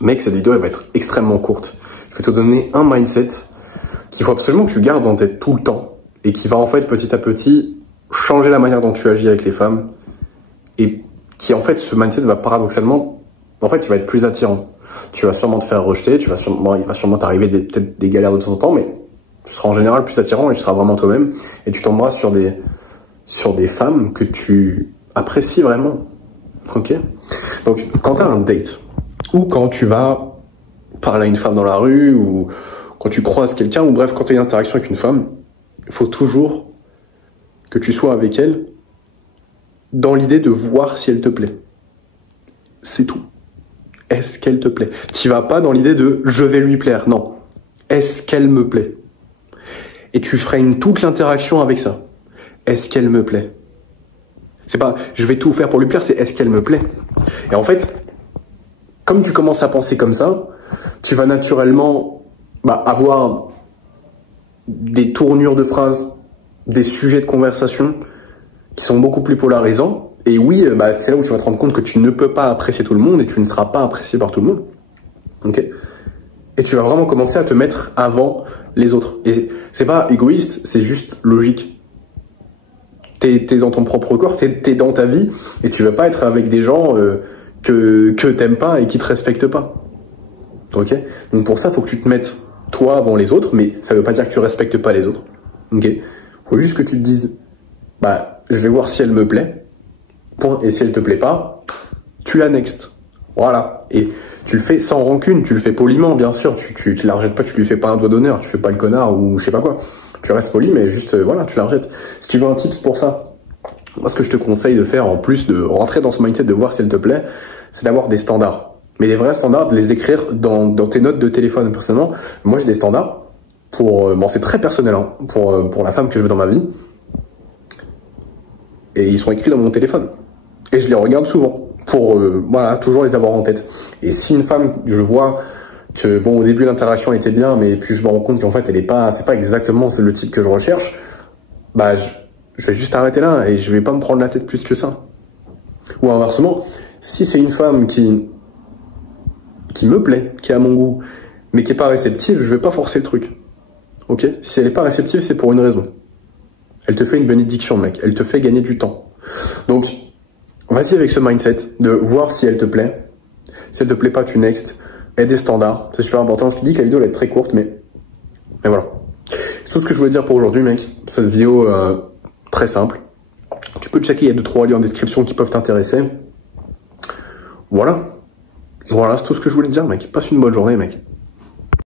Mec, cette vidéo, elle va être extrêmement courte. Je vais te donner un mindset qu'il faut absolument que tu gardes en tête tout le temps et qui va en fait petit à petit changer la manière dont tu agis avec les femmes et qui en fait, ce mindset va paradoxalement, en fait, tu vas être plus attirant. Tu vas sûrement te faire rejeter, il va sûrement t'arriver peut-être des galères de temps en temps, mais tu seras en général plus attirant et tu seras vraiment toi-même et tu tomberas sur des femmes que tu apprécies vraiment. Ok? Donc, quand tu as un date ou quand tu vas parler à une femme dans la rue ou quand tu croises quelqu'un ou bref, quand tu as une interaction avec une femme, il faut toujours que tu sois avec elle dans l'idée de voir si elle te plaît. C'est tout. Est-ce qu'elle te plaît? Tu vas pas dans l'idée de je vais lui plaire. Non. Est-ce qu'elle me plaît? Et tu freines toute l'interaction avec ça. Est-ce qu'elle me plaît? C'est pas je vais tout faire pour lui plaire, c'est est-ce qu'elle me plaît? Et en fait, comme tu commences à penser comme ça, tu vas naturellement avoir des tournures de phrases, des sujets de conversation qui sont beaucoup plus polarisants. Et oui, c'est là où tu vas te rendre compte que tu ne peux pas apprécier tout le monde et tu ne seras pas apprécié par tout le monde. Ok? Et tu vas vraiment commencer à te mettre avant les autres. Et c'est pas égoïste, c'est juste logique. T'es dans ton propre corps, t'es dans ta vie et tu vas pas être avec des gens que t'aimes pas et qui te respectent pas. Ok? Donc pour ça, faut que tu te mettes toi avant les autres, mais ça veut pas dire que tu respectes pas les autres. Ok? Faut juste que tu te dises, je vais voir si elle me plaît. Point. Et si elle te plaît pas, tu la next. Voilà. Et tu le fais sans rancune, tu le fais poliment, bien sûr. Tu la rejettes pas, tu lui fais pas un doigt d'honneur, tu fais pas le connard ou je sais pas quoi. Tu restes poli, mais juste, voilà, tu la rejettes. Si tu veux un tips pour ça, moi, ce que je te conseille de faire, en plus de rentrer dans ce mindset de voir si elle te plaît, c'est d'avoir des standards. Mais les vrais standards, de les écrire dans tes notes de téléphone. Personnellement, moi, j'ai des standards pour, c'est très personnel, hein, pour la femme que je veux dans ma vie. Et ils sont écrits dans mon téléphone. Et je les regarde souvent pour, toujours les avoir en tête. Et si une femme, je vois que, au début, l'interaction était bien, mais puis je me rends compte qu'en fait, c'est pas exactement le type que je recherche, je vais juste arrêter là et je vais pas me prendre la tête plus que ça. Ou inversement, si c'est une femme qui me plaît, qui a mon goût, mais qui est pas réceptive, je vais pas forcer le truc. Ok? Si elle est pas réceptive, c'est pour une raison. Elle te fait une bénédiction, mec. Elle te fait gagner du temps. Donc, vas-y avec ce mindset de voir si elle te plaît. Si elle te plaît pas, tu next. Et des standards. C'est super important. Je te dis que la vidéo va être très courte, mais voilà. C'est tout ce que je voulais dire pour aujourd'hui, mec. Cette vidéo très simple. Tu peux checker, il y a 2-3 liens en description qui peuvent t'intéresser. Voilà. Voilà, c'est tout ce que je voulais te dire, mec. Passe une bonne journée, mec.